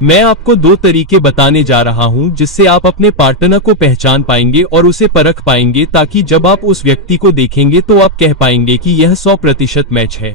मैं आपको 2 तरीके बताने जा रहा हूं जिससे आप अपने पार्टनर को पहचान पाएंगे और उसे परख पाएंगे, ताकि जब आप उस व्यक्ति को देखेंगे तो आप कह पाएंगे कि यह 100% मैच है।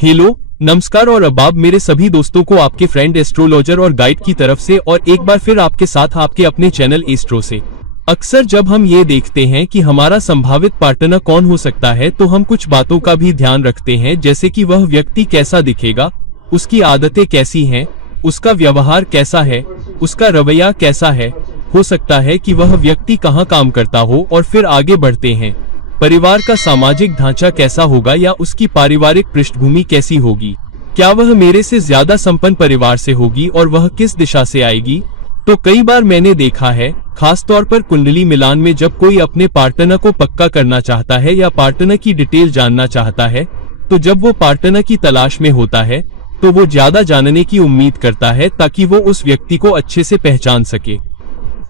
हेलो, नमस्कार और अब मेरे सभी दोस्तों को आपके फ्रेंड एस्ट्रोलॉजर और गाइड की तरफ से और एक बार फिर आपके साथ आपके अपने चैनल एस्ट्रो से। अक्सर जब हम ये देखते हैं कि हमारा संभावित पार्टनर कौन हो सकता है तो हम कुछ बातों का भी ध्यान रखते हैं, जैसे कि वह व्यक्ति कैसा दिखेगा, उसकी आदतें कैसी हैं, उसका व्यवहार कैसा है, उसका रवैया कैसा है, हो सकता है कि वह व्यक्ति कहाँ काम करता हो, और फिर आगे बढ़ते हैं। परिवार का सामाजिक ढांचा कैसा होगा या उसकी पारिवारिक पृष्ठभूमि कैसी होगी, क्या वह मेरे से ज्यादा संपन्न परिवार से होगी और वह किस दिशा से आएगी। तो कई बार मैंने देखा है, खास तौर पर कुंडली मिलान में, जब कोई अपने पार्टनर को पक्का करना चाहता है या पार्टनर की डिटेल जानना चाहता है, तो जब वो पार्टनर की तलाश में होता है तो वो ज्यादा जानने की उम्मीद करता है ताकि वो उस व्यक्ति को अच्छे से पहचान सके।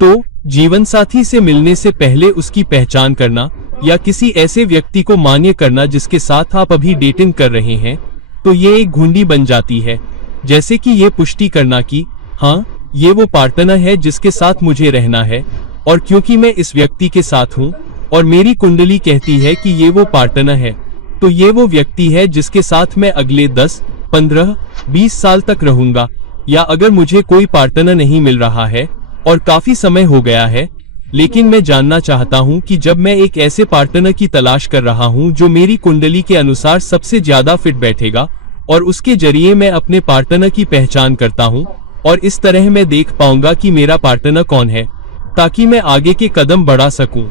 तो जीवन साथी से मिलने से पहले उसकी पहचान करना या किसी ऐसे व्यक्ति को मान्य करना जिसके साथ आप अभी डेटिंग कर रहे हैं, तो ये एक घुंडी बन जाती है। जैसे कि ये पुष्टि करना कि हाँ, ये वो पार्टनर है जिसके साथ मुझे रहना है, और क्योंकि मैं इस व्यक्ति के साथ हूँ और मेरी कुंडली कहती है कि ये वो पार्टनर है, तो ये वो व्यक्ति है जिसके साथ मैं अगले 10, 15, 20 साल तक रहूंगा। या अगर मुझे कोई पार्टनर नहीं मिल रहा है और काफी समय हो गया है, लेकिन मैं जानना चाहता हूं कि जब मैं एक ऐसे पार्टनर की तलाश कर रहा हूं जो मेरी कुंडली के अनुसार सबसे ज्यादा फिट बैठेगा, और उसके जरिए मैं अपने पार्टनर की पहचान करता हूं, और इस तरह मैं देख पाऊंगा कि मेरा पार्टनर कौन है, ताकि मैं आगे के कदम बढ़ा सकूं।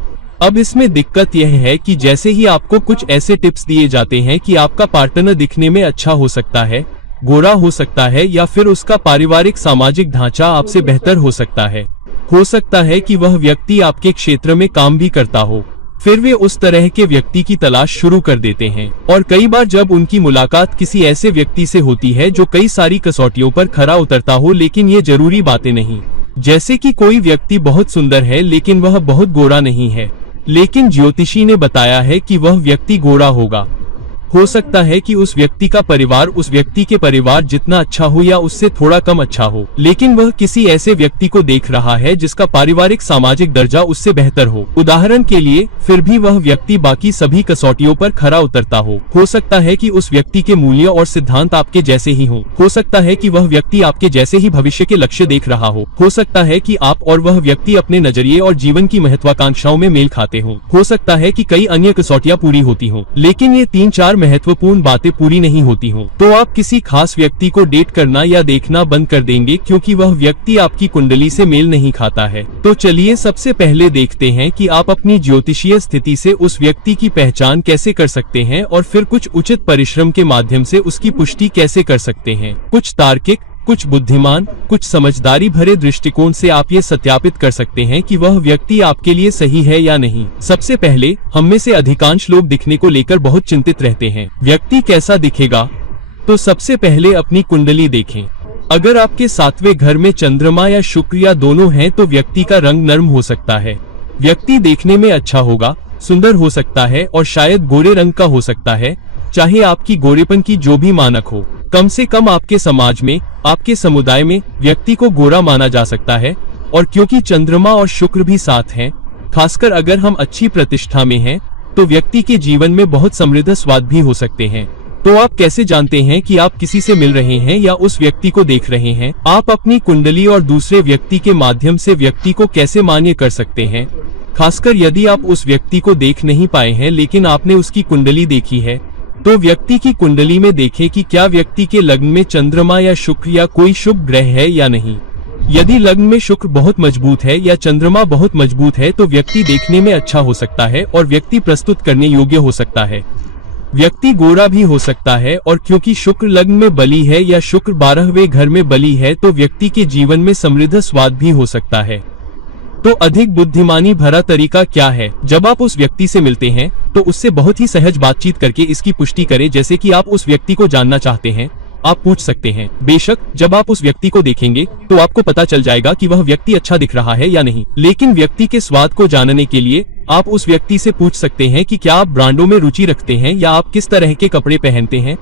अब इसमें दिक्कत यह है कि जैसे ही आपको कुछ ऐसे टिप्स दिए जाते हैं कि आपका पार्टनर दिखने में अच्छा हो सकता है, गोरा हो सकता है, या फिर उसका पारिवारिक सामाजिक ढांचा आपसे बेहतर हो सकता है कि वह व्यक्ति आपके क्षेत्र में काम भी करता हो, फिर वे उस तरह के व्यक्ति की तलाश शुरू कर देते हैं। और कई बार जब उनकी मुलाकात किसी ऐसे व्यक्ति से होती है जो कई सारी कसौटियों पर खरा उतरता हो, लेकिन ये जरूरी बातें नहीं, जैसे कि कोई व्यक्ति बहुत सुंदर है लेकिन वह बहुत गोरा नहीं है, लेकिन ज्योतिषी ने बताया है कि वह व्यक्ति गोरा होगा। हो सकता है कि उस व्यक्ति का परिवार उस व्यक्ति के परिवार जितना अच्छा हो या उससे थोड़ा कम अच्छा हो, लेकिन वह किसी ऐसे व्यक्ति को देख रहा है जिसका पारिवारिक सामाजिक दर्जा उससे बेहतर हो। उदाहरण के लिए, फिर भी वह व्यक्ति बाकी सभी कसौटियों पर खरा उतरता हो सकता है कि उस व्यक्ति के मूल्य और सिद्धांत आपके जैसे ही हो सकता है कि वह व्यक्ति आपके जैसे ही भविष्य के लक्ष्य देख रहा हो सकता है कि आप और वह व्यक्ति अपने नजरिए और जीवन की महत्वाकांक्षाओं में मेल खाते हो सकता है कि कई अन्य कसौटियां पूरी होती हो, लेकिन ये 3-4 महत्वपूर्ण बातें पूरी नहीं होती हो, तो आप किसी खास व्यक्ति को डेट करना या देखना बंद कर देंगे क्योंकि वह व्यक्ति आपकी कुंडली से मेल नहीं खाता है। तो चलिए सबसे पहले देखते हैं कि आप अपनी ज्योतिषीय स्थिति से उस व्यक्ति की पहचान कैसे कर सकते हैं, और फिर कुछ उचित परिश्रम के माध्यम से उसकी पुष्टि कैसे कर सकते हैं। कुछ तार्किक, कुछ बुद्धिमान, कुछ समझदारी भरे दृष्टिकोण से आप ये सत्यापित कर सकते हैं कि वह व्यक्ति आपके लिए सही है या नहीं। सबसे पहले, हम में से अधिकांश लोग दिखने को लेकर बहुत चिंतित रहते हैं। व्यक्ति कैसा दिखेगा? तो सबसे पहले अपनी कुंडली देखें। अगर आपके 7वें घर में चंद्रमा या शुक्र या दोनों हैं तो व्यक्ति का रंग नर्म हो सकता है। व्यक्ति देखने में अच्छा होगा, सुंदर हो सकता है और शायद गोरे रंग का हो सकता है, चाहे आपकी गोरेपन की जो भी मानक हो। कम से कम आपके समाज में, आपके समुदाय में व्यक्ति को गोरा माना जा सकता है। और क्योंकि चंद्रमा और शुक्र भी साथ हैं, खासकर अगर हम अच्छी प्रतिष्ठा में हैं, तो व्यक्ति के जीवन में बहुत समृद्ध स्वाद भी हो सकते हैं। तो आप कैसे जानते हैं कि आप किसी से मिल रहे हैं या उस व्यक्ति को देख रहे हैं? आप अपनी कुंडली और दूसरे व्यक्ति के माध्यम से व्यक्ति को कैसे मान्य कर सकते हैं, खासकर यदि आप उस व्यक्ति को देख नहीं पाए हैं लेकिन आपने उसकी कुंडली देखी है। तो व्यक्ति की कुंडली में देखें कि क्या व्यक्ति के लग्न में चंद्रमा या शुक्र या कोई शुभ ग्रह है या नहीं। यदि लग्न में शुक्र बहुत मजबूत है या चंद्रमा बहुत मजबूत है तो व्यक्ति देखने में अच्छा हो सकता है और व्यक्ति प्रस्तुत करने योग्य हो सकता है। व्यक्ति गोरा भी हो सकता है, और क्योंकि शुक्र लग्न में बली है या शुक्र 12वें घर में बली है तो व्यक्ति के जीवन में समृद्ध स्वाद भी हो सकता है। तो अधिक बुद्धिमानी भरा तरीका क्या है? जब आप उस व्यक्ति से मिलते हैं तो उससे बहुत ही सहज बातचीत करके इसकी पुष्टि करें, जैसे कि आप उस व्यक्ति को जानना चाहते हैं आप पूछ सकते हैं। बेशक जब आप उस व्यक्ति को देखेंगे तो आपको पता चल जाएगा कि वह व्यक्ति अच्छा दिख रहा है या नहीं, लेकिन व्यक्ति के स्वाद को जानने के लिए आप उस व्यक्ति से पूछ सकते हैं कि क्या आप ब्रांडों में रुचि रखते हैं या आप किस तरह के कपड़े पहनते हैं,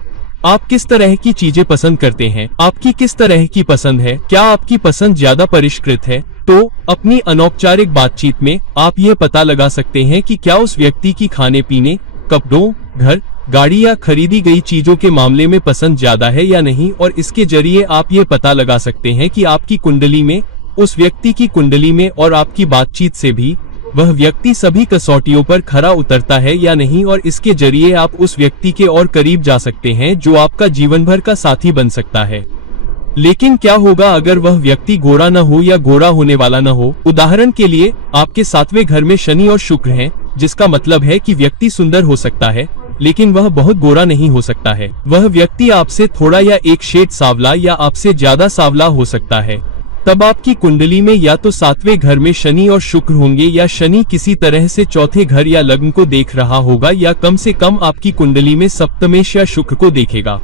आप किस तरह की चीजें पसंद करते हैं, आपकी किस तरह की पसंद है, क्या आपकी पसंद ज्यादा परिष्कृत है। तो अपनी अनौपचारिक बातचीत में आप ये पता लगा सकते हैं कि क्या उस व्यक्ति की खाने पीने, कपड़ों, घर, गाड़ी या खरीदी गई चीजों के मामले में पसंद ज्यादा है या नहीं, और इसके जरिए आप ये पता लगा सकते हैं कि आपकी कुंडली में, उस व्यक्ति की कुंडली में और आपकी बातचीत से भी वह व्यक्ति सभी कसौटियों पर खरा उतरता है या नहीं, और इसके जरिए आप उस व्यक्ति के और करीब जा सकते हैं जो आपका जीवन भर का साथी बन सकता है। लेकिन क्या होगा अगर वह व्यक्ति गोरा न हो या गोरा होने वाला न हो। उदाहरण के लिए आपके 7वें घर में शनि और शुक्र हैं, जिसका मतलब है कि व्यक्ति सुंदर हो सकता है लेकिन वह बहुत गोरा नहीं हो सकता है। वह व्यक्ति आपसे थोड़ा या एक शेड सावला या आपसे ज्यादा सावला हो सकता है। तब आपकी कुंडली में या तो 7वें घर में शनि और शुक्र होंगे या शनि किसी तरह से चौथे घर या लग्न को देख रहा होगा या कम से कम आपकी कुंडली में सप्तमेश या शुक्र को देखेगा।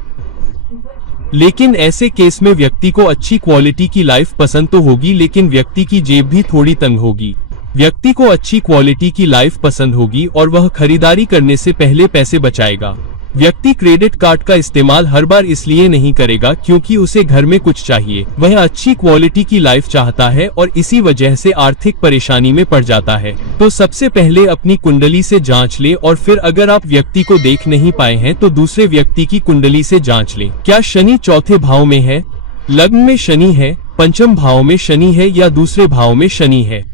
लेकिन ऐसे केस में व्यक्ति को अच्छी क्वालिटी की लाइफ पसंद तो होगी, लेकिन व्यक्ति की जेब भी थोड़ी तंग होगी। व्यक्ति को अच्छी क्वालिटी की लाइफ पसंद होगी और वह खरीदारी करने से पहले पैसे बचाएगा। व्यक्ति क्रेडिट कार्ड का इस्तेमाल हर बार इसलिए नहीं करेगा क्योंकि उसे घर में कुछ चाहिए, वह अच्छी क्वालिटी की लाइफ चाहता है और इसी वजह से आर्थिक परेशानी में पड़ जाता है। तो सबसे पहले अपनी कुंडली से जांच ले और फिर अगर आप व्यक्ति को देख नहीं पाए हैं तो दूसरे व्यक्ति की कुंडली से जांच ले। क्या शनि चौथे भाव में है, लग्न में शनि है, पंचम भाव में शनि है या दूसरे भाव में शनि है।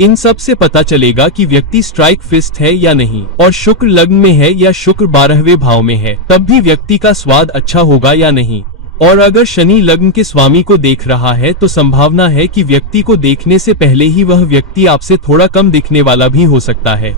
इन सब से पता चलेगा कि व्यक्ति स्ट्राइक फिस्ट है या नहीं, और शुक्र लग्न में है या शुक्र 12वें भाव में है, तब भी व्यक्ति का स्वाद अच्छा होगा या नहीं। और अगर शनि लग्न के स्वामी को देख रहा है तो संभावना है कि व्यक्ति को देखने से पहले ही वह व्यक्ति आपसे थोड़ा कम दिखने वाला भी हो सकता है।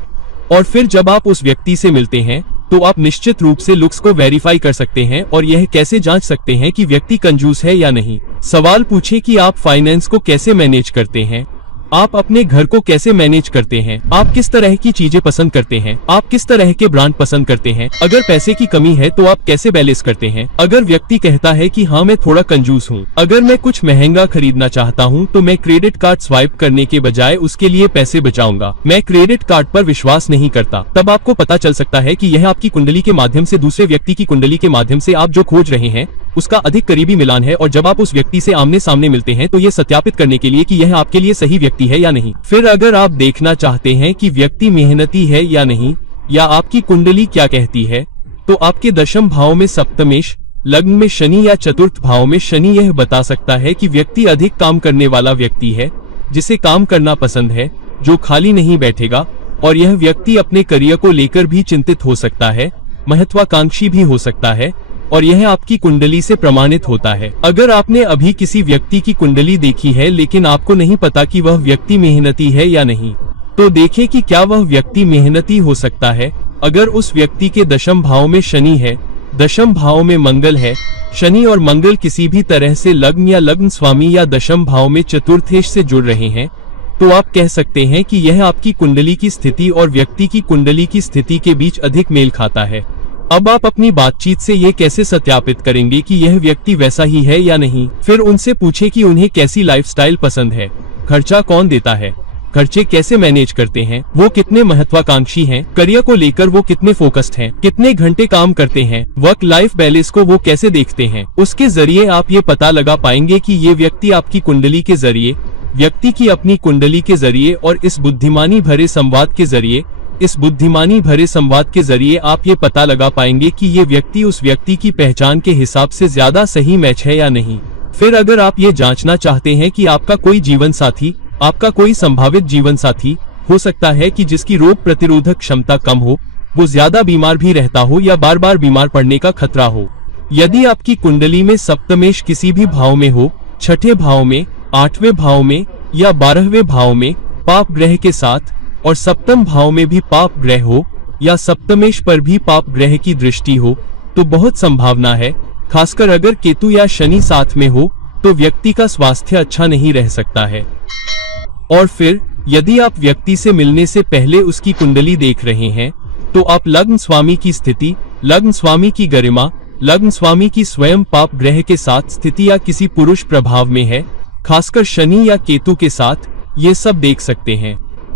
और फिर जब आप उस व्यक्ति से मिलते हैं तो आप निश्चित रूप से लुक्स को वेरीफाई कर सकते हैं और यह कैसे जांच सकते हैं कि व्यक्ति कंजूस है या नहीं। सवाल पूछे कि आप फाइनेंस को कैसे मैनेज करते हैं, आप अपने घर को कैसे मैनेज करते हैं, आप किस तरह की चीजें पसंद करते हैं, आप किस तरह के ब्रांड पसंद करते हैं, अगर पैसे की कमी है तो आप कैसे बैलेंस करते हैं। अगर व्यक्ति कहता है कि हाँ मैं थोड़ा कंजूस हूँ, अगर मैं कुछ महंगा खरीदना चाहता हूँ तो मैं क्रेडिट कार्ड स्वाइप करने के बजाय उसके लिए पैसे बचाऊंगा, मैं क्रेडिट कार्ड पर विश्वास नहीं करता, तब आपको पता चल सकता है कि यह आपकी कुंडली के माध्यम से दूसरे व्यक्ति की कुंडली के माध्यम से आप जो खोज रहे हैं उसका अधिक करीबी मिलान है। और जब आप उस व्यक्ति से आमने सामने मिलते हैं तो यह सत्यापित करने के लिए कि यह आपके लिए सही व्यक्ति है या नहीं। फिर अगर आप देखना चाहते हैं कि व्यक्ति मेहनती है या नहीं या आपकी कुंडली क्या कहती है, तो आपके दशम भाव में सप्तमेश, लग्न में शनि या चतुर्थ भाव में शनि यह बता सकता है कि व्यक्ति अधिक काम करने वाला व्यक्ति है, जिसे काम करना पसंद है, जो खाली नहीं बैठेगा, और यह व्यक्ति अपने करियर को लेकर भी चिंतित हो सकता है, महत्वाकांक्षी भी हो सकता है, और यह आपकी कुंडली से प्रमाणित होता है। अगर आपने अभी किसी व्यक्ति की कुंडली देखी है लेकिन आपको नहीं पता कि वह व्यक्ति मेहनती है या नहीं, तो देखें कि क्या वह व्यक्ति मेहनती हो सकता है। अगर उस व्यक्ति के दशम भाव में शनि है, दशम भाव में मंगल है, शनि और मंगल किसी भी तरह से लग्न या लग्न स्वामी या दशम भाव में चतुर्थेश से जुड़ रहे हैं, तो आप कह सकते हैं कि यह आपकी कुंडली की स्थिति और व्यक्ति की कुंडली की स्थिति के बीच अधिक मेल खाता है। अब आप अपनी बातचीत से ये कैसे सत्यापित करेंगे कि यह व्यक्ति वैसा ही है या नहीं। फिर उनसे पूछे कि उन्हें कैसी लाइफस्टाइल पसंद है, खर्चा कौन देता है, खर्चे कैसे मैनेज करते हैं, वो कितने महत्वाकांक्षी हैं, करियर को लेकर वो कितने फोकस्ड हैं, कितने घंटे काम करते हैं, वर्क लाइफ बैलेंस को वो कैसे देखते हैं। उसके जरिए आप ये पता लगा पाएंगे कि ये व्यक्ति आपकी कुंडली के जरिए, व्यक्ति की अपनी कुंडली के जरिए और इस बुद्धिमानी भरे संवाद के जरिए, इस बुद्धिमानी भरे संवाद के जरिए आप ये पता लगा पाएंगे कि ये व्यक्ति उस व्यक्ति की पहचान के हिसाब से ज्यादा सही मैच है या नहीं। फिर अगर आप ये जांचना चाहते हैं कि आपका कोई जीवन साथी, आपका कोई संभावित जीवन साथी हो सकता है कि जिसकी रोग प्रतिरोधक क्षमता कम हो, वो ज्यादा बीमार भी रहता हो या बार बार बीमार पड़ने का खतरा हो। यदि आपकी कुंडली में सप्तमेश किसी भी भाव में हो, छठे भाव में, 8वें भाव में या 12वें भाव में पाप ग्रह के साथ, और सप्तम भाव में भी पाप ग्रह हो या सप्तमेश पर भी पाप ग्रह की दृष्टि हो, तो बहुत संभावना है, खासकर अगर केतु या शनि साथ में हो, तो व्यक्ति का स्वास्थ्य अच्छा नहीं रह सकता है। और फिर यदि आप व्यक्ति से मिलने से पहले उसकी कुंडली देख रहे हैं, तो आप लग्न स्वामी की स्थिति, लग्न स्वामी की गरिमा, लग्न स्वामी की स्वयं पाप ग्रह के साथ स्थिति या किसी पुरुष प्रभाव में है, खासकर शनि या केतु के साथ, ये सब देख सकते हैं।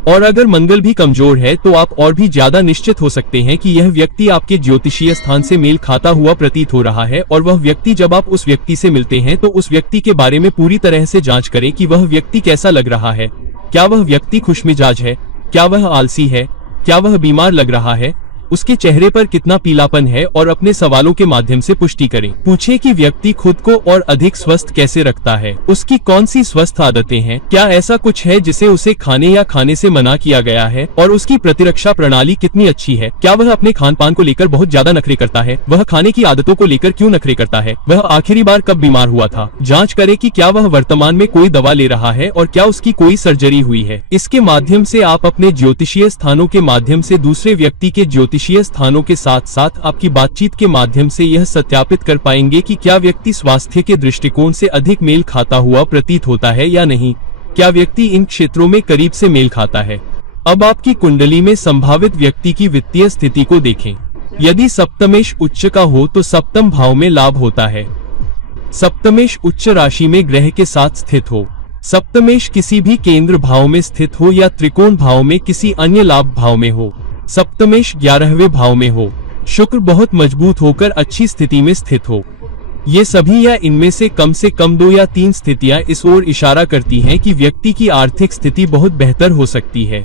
और अगर मंगल भी कमजोर है तो आप और भी ज्यादा निश्चित हो सकते हैं कि यह व्यक्ति आपके ज्योतिषीय स्थान से मेल खाता हुआ प्रतीत हो रहा है। और वह व्यक्ति, जब आप उस व्यक्ति से मिलते हैं तो उस व्यक्ति के बारे में पूरी तरह से जांच करें कि वह व्यक्ति कैसा लग रहा है। क्या वह व्यक्ति खुशमिजाज है, क्या वह आलसी है, क्या वह बीमार लग रहा है, उसके चेहरे पर कितना पीलापन है, और अपने सवालों के माध्यम से पुष्टि करें। पूछें कि व्यक्ति खुद को और अधिक स्वस्थ कैसे रखता है, उसकी कौन सी स्वस्थ आदतें हैं, क्या ऐसा कुछ है जिसे उसे खाने या खाने से मना किया गया है, और उसकी प्रतिरक्षा प्रणाली कितनी अच्छी है। क्या वह अपने खान पान को लेकर बहुत ज्यादा नखरे करता है, वह खाने की आदतों को लेकर क्यों नखरे करता है, वह आखिरी बार कब बीमार हुआ था। जाँच करें कि क्या वह वर्तमान में कोई दवा ले रहा है और क्या उसकी कोई सर्जरी हुई है। इसके माध्यम से आप अपने ज्योतिषीय स्थानों के माध्यम से दूसरे व्यक्ति के ज्योतिषीय स्थानों के साथ साथ आपकी बातचीत के माध्यम से यह सत्यापित कर पाएंगे कि क्या व्यक्ति स्वास्थ्य के दृष्टिकोण से अधिक मेल खाता हुआ प्रतीत होता है या नहीं, क्या व्यक्ति इन क्षेत्रों में करीब से मेल खाता है। अब आपकी कुंडली में संभावित व्यक्ति की वित्तीय स्थिति को देखें। यदि सप्तमेश उच्च का हो तो सप्तम भाव में लाभ होता है। सप्तमेश उच्च राशि में ग्रह के साथ स्थित हो, सप्तमेश किसी भी केंद्र भाव में स्थित हो या त्रिकोण भाव में किसी अन्य लाभ भाव में हो, सप्तमेश 11वें भाव में हो, शुक्र बहुत मजबूत होकर अच्छी स्थिति में स्थित हो, ये सभी या इनमें से कम 2 या 3 स्थितियां इस ओर इशारा करती हैं कि व्यक्ति की आर्थिक स्थिति बहुत बेहतर हो सकती है।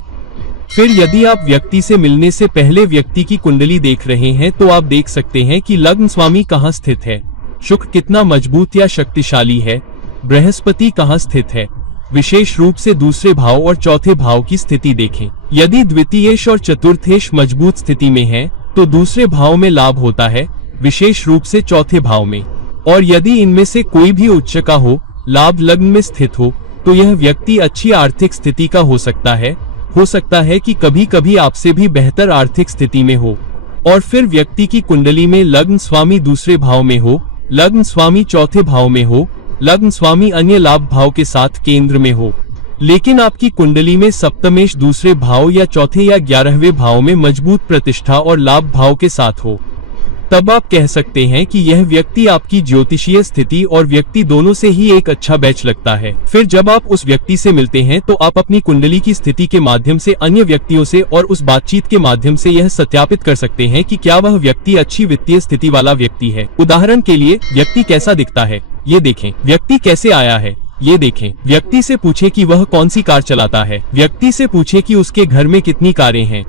फिर यदि आप व्यक्ति से मिलने से पहले व्यक्ति की कुंडली देख रहे हैं तो आप देख सकते हैं कि लग्न स्वामी कहाँ स्थित है, शुक्र कितना मजबूत या शक्तिशाली है, बृहस्पति कहाँ स्थित है। विशेष रूप से दूसरे भाव और चौथे भाव की स्थिति देखें। यदि द्वितीयेश और चतुर्थेश मजबूत स्थिति में है तो दूसरे भाव में लाभ होता है, विशेष रूप से चौथे भाव में। और यदि इनमें से कोई भी उच्च का हो, लाभ लग्न में स्थित हो, तो यह व्यक्ति अच्छी आर्थिक स्थिति का हो सकता है कि कभी कभी आपसे भी बेहतर आर्थिक स्थिति में हो। और फिर व्यक्ति की कुंडली में लग्न स्वामी दूसरे भाव में हो, लग्न स्वामी चौथे भाव में हो, लग्न स्वामी अन्य लाभ भाव के साथ केंद्र में हो, लेकिन आपकी कुंडली में सप्तमेश दूसरे भाव या चौथे या 11वें भाव में मजबूत प्रतिष्ठा और लाभ भाव के साथ हो, तब आप कह सकते हैं कि यह व्यक्ति आपकी ज्योतिषीय स्थिति और व्यक्ति दोनों से ही एक अच्छा बैच लगता है। फिर जब आप उस व्यक्ति से मिलते हैं तो आप अपनी कुंडली की स्थिति के माध्यम से अन्य व्यक्तियों से और उस बातचीत के माध्यम से यह सत्यापित कर सकते हैं कि क्या वह व्यक्ति अच्छी वित्तीय स्थिति वाला व्यक्ति है। उदाहरण के लिए, व्यक्ति कैसा दिखता है, ये देखें। व्यक्ति कैसे आया है, ये देखें। व्यक्ति से पूछे कि वह कौन सी कार चलाता है। व्यक्ति से पूछे कि उसके घर में कितनी कारें हैं।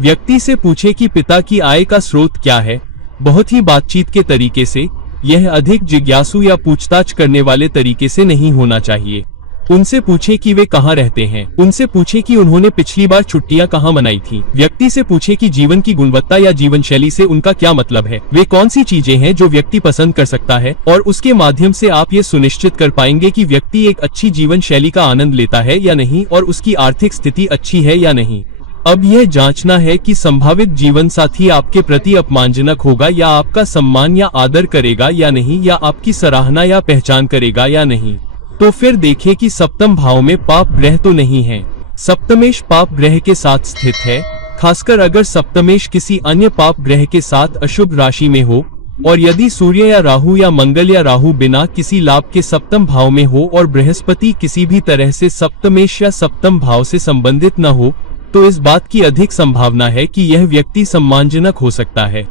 व्यक्ति से पूछे कि पिता की आय का स्रोत क्या है। बहुत ही बातचीत के तरीके से, यह अधिक जिज्ञासु या पूछताछ करने वाले तरीके से नहीं होना चाहिए। उनसे पूछे कि वे कहाँ रहते हैं। उनसे पूछे कि उन्होंने पिछली बार छुट्टियां कहाँ मनाई थी। व्यक्ति से पूछे कि जीवन की गुणवत्ता या जीवन शैली से उनका क्या मतलब है, वे कौन सी चीजें हैं जो व्यक्ति पसंद कर सकता है, और उसके माध्यम से आप ये सुनिश्चित कर पाएंगे कि व्यक्ति एक अच्छी जीवन शैली का आनंद लेता है या नहीं और उसकी आर्थिक स्थिति अच्छी है या नहीं। अब यह जांचना है कि संभावित जीवन साथी आपके प्रति अपमानजनक होगा या आपका सम्मान या आदर करेगा या नहीं, या आपकी सराहना या पहचान करेगा या नहीं। तो फिर देखें कि सप्तम भाव में पाप ग्रह तो नहीं है। सप्तमेश पाप ग्रह के साथ स्थित है, खासकर अगर सप्तमेश किसी अन्य पाप ग्रह के साथ अशुभ राशि में हो, और यदि सूर्य या राहु या मंगल या राहु बिना किसी लाभ के सप्तम भाव में हो और बृहस्पति किसी भी तरह से सप्तमेश या सप्तम भाव से संबंधित न हो, तो इस बात की अधिक संभावना है कि यह व्यक्ति सम्मानजनक हो सकता है।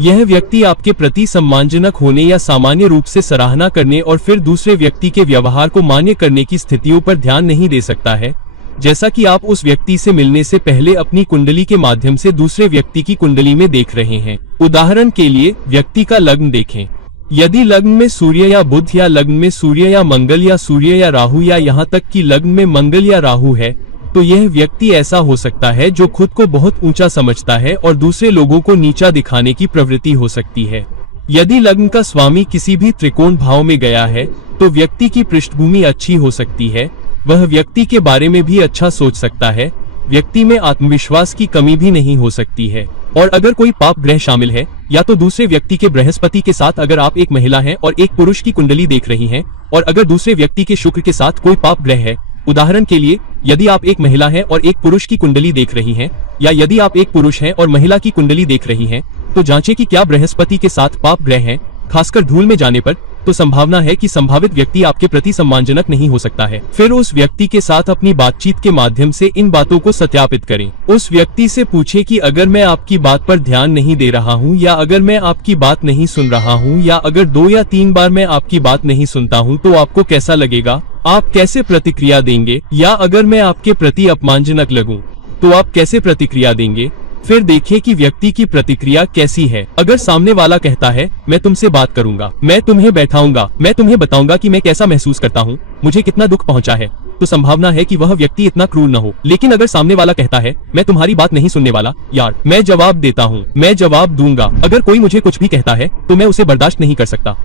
यह व्यक्ति आपके प्रति सम्मानजनक होने या सामान्य रूप से सराहना करने और फिर दूसरे व्यक्ति के व्यवहार को मान्य करने की स्थितियों पर ध्यान नहीं दे सकता है, जैसा कि आप उस व्यक्ति से मिलने से पहले अपनी कुंडली के माध्यम से दूसरे व्यक्ति की कुंडली में देख रहे हैं। उदाहरण के लिए, व्यक्ति का लग्न देखें। यदि लग्न में सूर्य या बुध, या लग्न में सूर्य या मंगल, या सूर्य या राहु, या यहाँ तक कि लग्न में मंगल या राहु है, तो यह व्यक्ति ऐसा हो सकता है जो खुद को बहुत ऊंचा समझता है और दूसरे लोगों को नीचा दिखाने की प्रवृत्ति हो सकती है। यदि लग्न का स्वामी किसी भी त्रिकोण भाव में गया है तो व्यक्ति की पृष्ठभूमि अच्छी हो सकती है, वह व्यक्ति के बारे में भी अच्छा सोच सकता है, व्यक्ति में आत्मविश्वास की कमी भी नहीं हो सकती है। और अगर कोई पाप ग्रह शामिल है, या तो दूसरे व्यक्ति के बृहस्पति के साथ अगर आप एक महिला हैं और एक पुरुष की कुंडली देख रही हैं, और अगर दूसरे व्यक्ति के शुक्र के साथ कोई पाप ग्रह है, उदाहरण के लिए यदि आप एक महिला हैं और एक पुरुष की कुंडली देख रही हैं, या यदि आप एक पुरुष हैं और महिला की कुंडली देख रही हैं, तो जांचें कि क्या बृहस्पति के साथ पाप ग्रह हैं, खासकर धूल में जाने पर तो संभावना है कि संभावित व्यक्ति आपके प्रति सम्मानजनक नहीं हो सकता है। फिर उस व्यक्ति के साथ अपनी बातचीत के माध्यम से इन बातों को सत्यापित करें। उस व्यक्ति से पूछें कि अगर मैं आपकी बात पर ध्यान नहीं दे रहा हूं, या अगर मैं आपकी बात नहीं सुन रहा हूं, या अगर 2 या 3 बार मैं आपकी बात नहीं सुनता हूं तो आपको कैसा लगेगा, आप कैसे प्रतिक्रिया देंगे, या अगर मैं आपके प्रति अपमानजनक लगूं तो आप कैसे प्रतिक्रिया देंगे। फिर देखें कि व्यक्ति की प्रतिक्रिया कैसी है। अगर सामने वाला कहता है मैं तुमसे बात करूंगा, मैं तुम्हें बैठाऊंगा, मैं तुम्हें बताऊंगा कि मैं कैसा महसूस करता हूं, मुझे कितना दुख पहुंचा है, तो संभावना है कि वह व्यक्ति इतना क्रूर न हो। लेकिन अगर सामने वाला कहता है मैं तुम्हारी बात नहीं सुनने वाला, यार मैं जवाब देता हूँ, मैं जवाब दूंगा, अगर कोई मुझे कुछ भी कहता है तो मैं उसे बर्दाश्त नहीं कर सकता,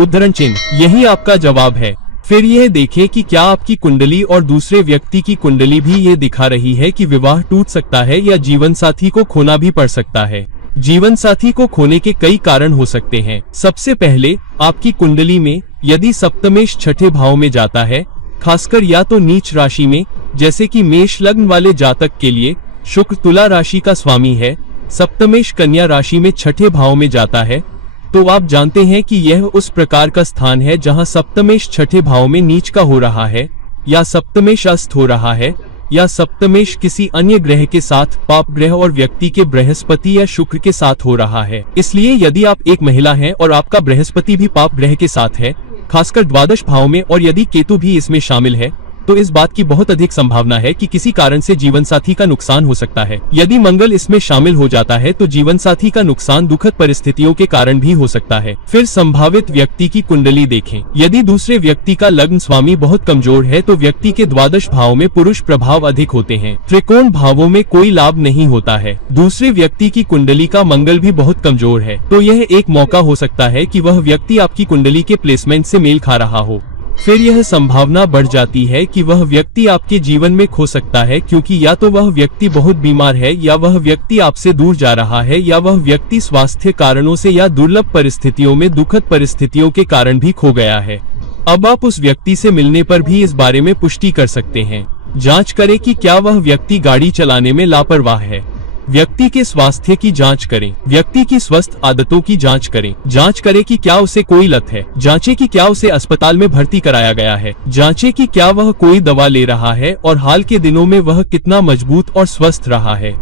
उद्धरण चिन्ह, यही आपका जवाब है। फिर यह देखें कि क्या आपकी कुंडली और दूसरे व्यक्ति की कुंडली भी ये दिखा रही है कि विवाह टूट सकता है या जीवन साथी को खोना भी पड़ सकता है। जीवन साथी को खोने के कई कारण हो सकते हैं। सबसे पहले आपकी कुंडली में यदि सप्तमेश छठे भाव में जाता है, खासकर या तो नीच राशि में, जैसे कि मेष लग्न वाले जातक के लिए शुक्र तुला राशि का स्वामी है, सप्तमेश कन्या राशि में छठे भाव में जाता है, तो आप जानते हैं कि यह उस प्रकार का स्थान है जहां सप्तमेश छठे भाव में नीच का हो रहा है, या सप्तमेश अस्त हो रहा है, या सप्तमेश किसी अन्य ग्रह के साथ पाप ग्रह और व्यक्ति के बृहस्पति या शुक्र के साथ हो रहा है। इसलिए यदि आप एक महिला हैं और आपका बृहस्पति भी पाप ग्रह के साथ है, खासकर द्वादश भाव में, और यदि केतु भी इसमें शामिल है, तो इस बात की बहुत अधिक संभावना है कि किसी कारण से जीवन साथी का नुकसान हो सकता है। यदि मंगल इसमें शामिल हो जाता है तो जीवन साथी का नुकसान दुखद परिस्थितियों के कारण भी हो सकता है। फिर संभावित व्यक्ति की कुंडली देखें। यदि दूसरे व्यक्ति का लग्न स्वामी बहुत कमजोर है तो व्यक्ति के द्वादश भाव में पुरुष प्रभाव अधिक होते हैं, त्रिकोण भावों में कोई लाभ नहीं होता है। दूसरे व्यक्ति की कुंडली का मंगल भी बहुत कमजोर है, तो यह एक मौका हो सकता है कि वह व्यक्ति आपकी कुंडली के प्लेसमेंट से मेल खा रहा हो। फिर यह संभावना बढ़ जाती है कि वह व्यक्ति आपके जीवन में खो सकता है, क्योंकि या तो वह व्यक्ति बहुत बीमार है, या वह व्यक्ति आपसे दूर जा रहा है, या वह व्यक्ति स्वास्थ्य कारणों से या दुर्लभ परिस्थितियों में दुखद परिस्थितियों के कारण भी खो गया है। अब आप उस व्यक्ति से मिलने पर भी इस बारे में पुष्टि कर सकते हैं। जांच करें कि क्या वह व्यक्ति गाड़ी चलाने में लापरवाह है। व्यक्ति के स्वास्थ्य की जांच करें। व्यक्ति की स्वस्थ आदतों की जांच करें। जांच करें कि क्या उसे कोई लत है। जांचें कि क्या उसे अस्पताल में भर्ती कराया गया है। जांचें कि क्या वह कोई दवा ले रहा है और हाल के दिनों में वह कितना मजबूत और स्वस्थ रहा है।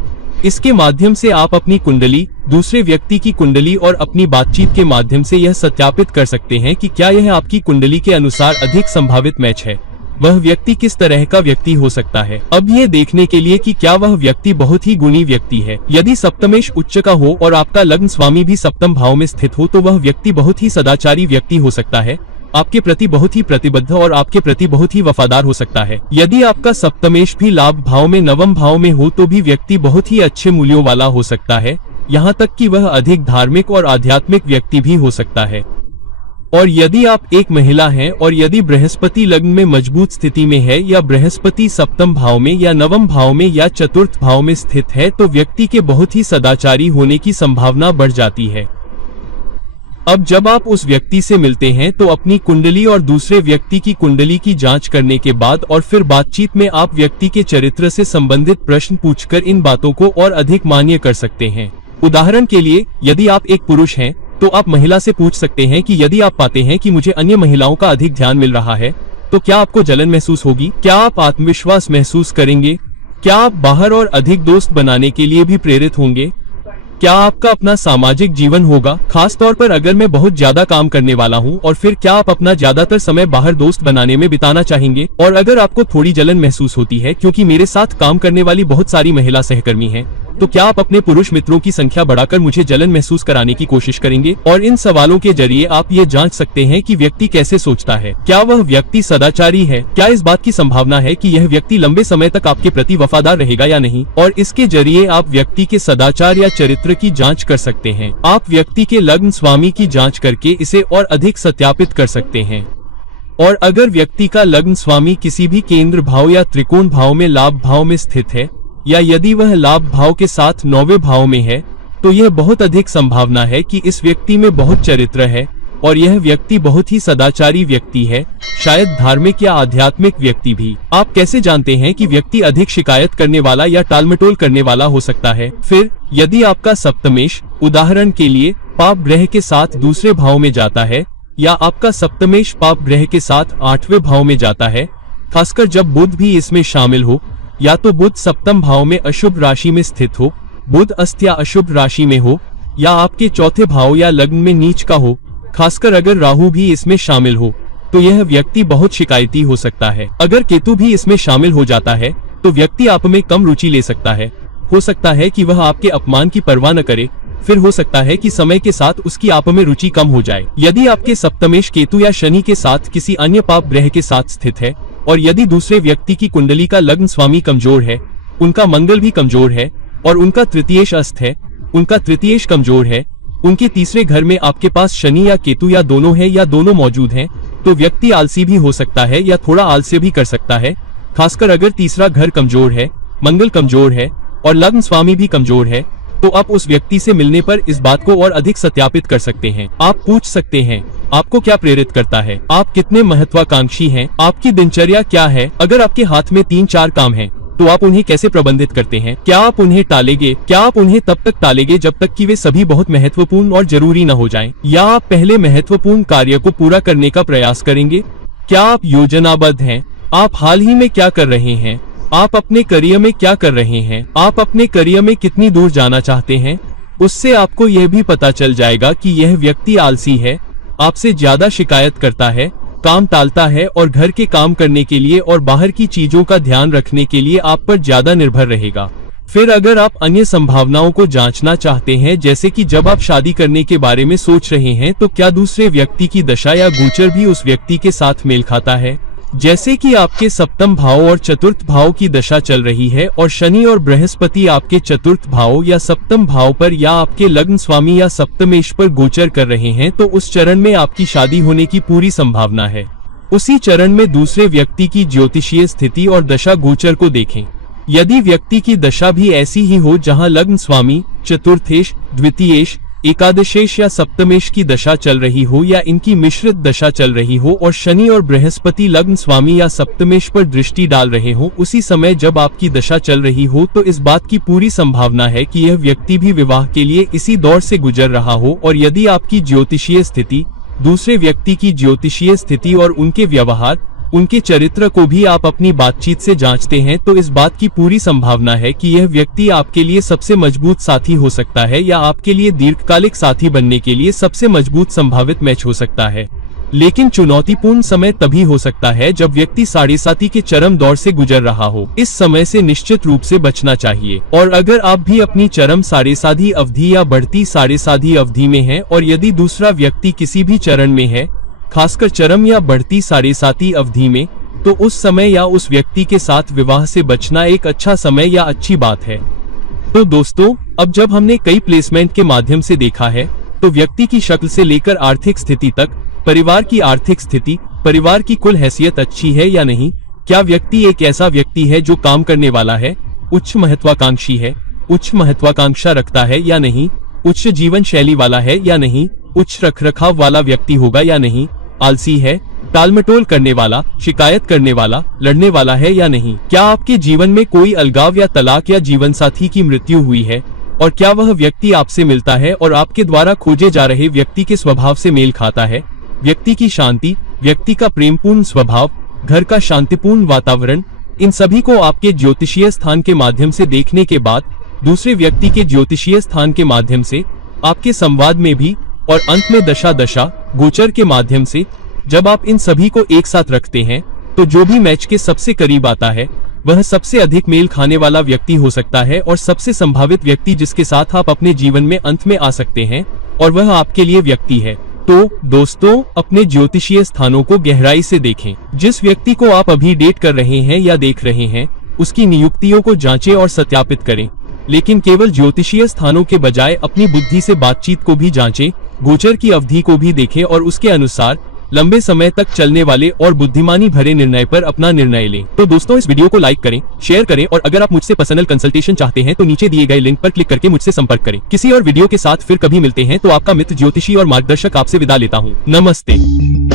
इसके माध्यम से आप अपनी कुंडली, दूसरे व्यक्ति की कुंडली और अपनी बातचीत के माध्यम से यह सत्यापित कर सकते हैं कि क्या यह आपकी कुंडली के अनुसार अधिक संभावित मैच है। वह व्यक्ति किस तरह का व्यक्ति हो सकता है। अब ये देखने के लिए कि क्या वह व्यक्ति बहुत ही गुणी व्यक्ति है। यदि सप्तमेश उच्च का हो और आपका लग्न स्वामी भी सप्तम भाव में स्थित हो तो वह व्यक्ति बहुत ही सदाचारी व्यक्ति हो सकता है, आपके प्रति बहुत ही प्रतिबद्ध और आपके प्रति बहुत ही वफादार हो सकता है। यदि आपका सप्तमेश भी लाभ भाव में नवम भाव में हो तो भी व्यक्ति बहुत ही अच्छे मूल्यों वाला हो सकता है, यहाँ तक कि वह अधिक धार्मिक और आध्यात्मिक व्यक्ति भी हो सकता है। और यदि आप एक महिला हैं और यदि बृहस्पति लग्न में मजबूत स्थिति में है, या बृहस्पति सप्तम भाव में या नवम भाव में या चतुर्थ भाव में स्थित है, तो व्यक्ति के बहुत ही सदाचारी होने की संभावना बढ़ जाती है। अब जब आप उस व्यक्ति से मिलते हैं तो अपनी कुंडली और दूसरे व्यक्ति की कुंडली की जांच करने के बाद और फिर बातचीत में आप व्यक्ति के चरित्र से संबंधित प्रश्न पूछकर इन बातों को और अधिक मान्य कर सकते हैं। उदाहरण के लिए, यदि आप एक पुरुष हैं तो आप महिला से पूछ सकते हैं कि यदि आप पाते हैं कि मुझे अन्य महिलाओं का अधिक ध्यान मिल रहा है तो क्या आपको जलन महसूस होगी? क्या आप आत्मविश्वास महसूस करेंगे? क्या आप बाहर और अधिक दोस्त बनाने के लिए भी प्रेरित होंगे? क्या आपका अपना सामाजिक जीवन होगा, खास तौर पर अगर मैं बहुत ज्यादा काम करने वाला हूं? और फिर क्या आप अपना ज्यादातर समय बाहर दोस्त बनाने में बिताना चाहेंगे? और अगर आपको थोड़ी जलन महसूस होती है क्योंकि मेरे साथ काम करने वाली बहुत सारी महिला सहकर्मी हैं, तो क्या आप अपने पुरुष मित्रों की संख्या बढ़ाकर मुझे जलन महसूस कराने की कोशिश करेंगे? और इन सवालों के जरिए आप ये जांच सकते हैं कि व्यक्ति कैसे सोचता है। क्या वह व्यक्ति सदाचारी है? क्या इस बात की संभावना है कि यह व्यक्ति लंबे समय तक आपके प्रति वफादार रहेगा या नहीं? और इसके जरिए आप व्यक्ति के सदाचार या चरित्र की जांच कर सकते हैं। आप व्यक्ति के लग्न स्वामी की जांच करके इसे और अधिक सत्यापित कर सकते हैं। और अगर व्यक्ति का लग्न स्वामी किसी भी केंद्र भाव या त्रिकोण भाव में लाभ भाव में स्थित है, या यदि वह लाभ भाव के साथ 9वें भाव में है, तो यह बहुत अधिक संभावना है कि इस व्यक्ति में बहुत चरित्र है, और यह व्यक्ति बहुत ही सदाचारी व्यक्ति है, शायद धार्मिक या आध्यात्मिक व्यक्ति भी। आप कैसे जानते हैं कि व्यक्ति अधिक शिकायत करने वाला या टालमटोल करने वाला हो सकता है? फिर यदि आपका सप्तमेश उदाहरण के लिए पाप ग्रह के साथ दूसरे भाव में जाता है, या आपका सप्तमेश पाप ग्रह के साथ 8वें भाव में जाता है, खासकर जब बुध भी इसमें शामिल हो, या तो बुध सप्तम भाव में अशुभ राशि में स्थित हो, बुध अस्त या अशुभ राशि में हो, या आपके चौथे भाव या लग्न में नीच का हो, खासकर अगर राहु भी इसमें शामिल हो, तो यह व्यक्ति बहुत शिकायती हो सकता है। अगर केतु भी इसमें शामिल हो जाता है तो व्यक्ति आप में कम रुचि ले सकता है। हो सकता है कि वह आपके अपमान की परवाह न करे, फिर हो सकता है कि समय के साथ उसकी आप में रुचि कम हो जाए। यदि आपके सप्तमेश केतु या शनि के साथ किसी अन्य पाप ग्रह के साथ स्थित है, और यदि दूसरे व्यक्ति की कुंडली का लग्न स्वामी कमजोर है, उनका मंगल भी कमजोर है, और उनका तृतीयेश अस्त है, उनका तृतीयेश कमजोर है, उनके तीसरे घर में आपके पास शनि या केतु या दोनों है या दोनों मौजूद हैं, तो व्यक्ति आलसी भी हो सकता है या थोड़ा आलस्य भी कर सकता है। खासकर अगर तीसरा घर कमजोर है, मंगल कमजोर है और लग्न स्वामी भी कमजोर है, तो आप उस व्यक्ति से मिलने पर इस बात को और अधिक सत्यापित कर सकते हैं। आप पूछ सकते हैं, आपको क्या प्रेरित करता है? आप कितने महत्वाकांक्षी हैं? आपकी दिनचर्या क्या है? अगर आपके हाथ में 3-4 काम हैं, तो आप उन्हें कैसे प्रबंधित करते हैं? क्या आप उन्हें टालेंगे? क्या आप उन्हें तब तक टालेंगे जब तक कि वे सभी बहुत महत्वपूर्ण और जरूरी न हो जाएं? या आप पहले महत्वपूर्ण कार्य को पूरा करने का प्रयास करेंगे? क्या आप योजनाबद्ध हैं? आप हाल ही में क्या कर रहे हैं? आप अपने करियर में क्या कर रहे हैं? आप अपने करियर में कितनी दूर जाना चाहते हैं? उससे आपको यह भी पता चल जाएगा कि यह व्यक्ति आलसी है, आपसे ज्यादा शिकायत करता है, काम टालता है और घर के काम करने के लिए और बाहर की चीजों का ध्यान रखने के लिए आप पर ज्यादा निर्भर रहेगा। फिर अगर आप अन्य संभावनाओं को जांचना चाहते हैं, जैसे कि जब आप शादी करने के बारे में सोच रहे हैं, तो क्या दूसरे व्यक्ति की दशा या गोचर भी उस व्यक्ति के साथ मेल खाता है? जैसे कि आपके सप्तम भाव और चतुर्थ भाव की दशा चल रही है और शनि और बृहस्पति आपके चतुर्थ भाव या सप्तम भाव पर या आपके लग्न स्वामी या सप्तमेश पर गोचर कर रहे हैं, तो उस चरण में आपकी शादी होने की पूरी संभावना है। उसी चरण में दूसरे व्यक्ति की ज्योतिषीय स्थिति और दशा गोचर को देखें। यदि व्यक्ति की दशा भी ऐसी ही हो जहां लग्न स्वामी चतुर्थेश, द्वितीयेश, एकादशेश या सप्तमेश की दशा चल रही हो, या इनकी मिश्रित दशा चल रही हो और शनि और बृहस्पति लग्न स्वामी या सप्तमेश पर दृष्टि डाल रहे हो उसी समय जब आपकी दशा चल रही हो, तो इस बात की पूरी संभावना है कि यह व्यक्ति भी विवाह के लिए इसी दौर से गुजर रहा हो। और यदि आपकी ज्योतिषीय स्थिति, दूसरे व्यक्ति की ज्योतिषीय स्थिति और उनके व्यवहार, उनके चरित्र को भी आप अपनी बातचीत से जांचते हैं, तो इस बात की पूरी संभावना है कि यह व्यक्ति आपके लिए सबसे मजबूत साथी हो सकता है या आपके लिए दीर्घकालिक साथी बनने के लिए सबसे मजबूत संभावित मैच हो सकता है। लेकिन चुनौतीपूर्ण समय तभी हो सकता है जब व्यक्ति साढ़ेसाती के चरम दौर से गुजर रहा हो। इस समय से निश्चित रूप से बचना चाहिए। और अगर आप भी अपनी चरम साढ़ेसाती अवधि या बढ़ती साढ़ेसाती अवधि में हैं और यदि दूसरा व्यक्ति किसी भी चरण में है, खासकर चरम या बढ़ती साढ़ेसाती अवधि में, तो उस समय या उस व्यक्ति के साथ विवाह से बचना एक अच्छा समय या अच्छी बात है। तो दोस्तों, अब जब हमने कई प्लेसमेंट के माध्यम से देखा है, तो व्यक्ति की शक्ल से लेकर आर्थिक स्थिति तक, परिवार की आर्थिक स्थिति, परिवार की कुल हैसियत अच्छी है या नहीं, क्या व्यक्ति एक ऐसा व्यक्ति है जो काम करने वाला है, उच्च महत्वाकांक्षी है, उच्च महत्वाकांक्षा रखता है या नहीं, उच्च जीवन शैली वाला है या नहीं, उच्च रखरखाव वाला व्यक्ति होगा या नहीं, आलसी है, टालमटोल करने वाला, शिकायत करने वाला, लड़ने वाला है या नहीं, क्या आपके जीवन में कोई अलगाव या तलाक या जीवन साथी की मृत्यु हुई है, और क्या वह व्यक्ति आपसे मिलता है और आपके द्वारा खोजे जा रहे व्यक्ति के स्वभाव से मेल खाता है। व्यक्ति की शांति, व्यक्ति का प्रेमपूर्ण स्वभाव, घर का शांतिपूर्ण वातावरण, इन सभी को आपके ज्योतिषीय स्थान के माध्यम से देखने के बाद दूसरे व्यक्ति के ज्योतिषीय स्थान के माध्यम से, आपके संवाद में भी, और अंत में दशा गोचर के माध्यम से, जब आप इन सभी को एक साथ रखते हैं, तो जो भी मैच के सबसे करीब आता है वह सबसे अधिक मेल खाने वाला व्यक्ति हो सकता है और सबसे संभावित व्यक्ति जिसके साथ आप अपने जीवन में अंत में आ सकते हैं, और वह आपके लिए व्यक्ति है। तो दोस्तों, अपने ज्योतिषीय स्थानों को गहराई से देखें। जिस व्यक्ति को आप अभी डेट कर रहे हैं या देख रहे हैं, उसकी नियुक्तियों को जांचें और सत्यापित करें, लेकिन केवल ज्योतिषीय स्थानों के बजाय अपनी बुद्धि से बातचीत को भी जांचें, गोचर की अवधि को भी देखें और उसके अनुसार लंबे समय तक चलने वाले और बुद्धिमानी भरे निर्णय पर अपना निर्णय लें। तो दोस्तों, इस वीडियो को लाइक करें, शेयर करें और अगर आप मुझसे पर्सनल कंसल्टेशन चाहते हैं तो नीचे दिए गए लिंक पर क्लिक करके मुझसे संपर्क करें। किसी और वीडियो के साथ फिर कभी मिलते हैं। तो आपका मित्र ज्योतिषी और मार्गदर्शक आपसे विदा लेता हूँ। नमस्ते।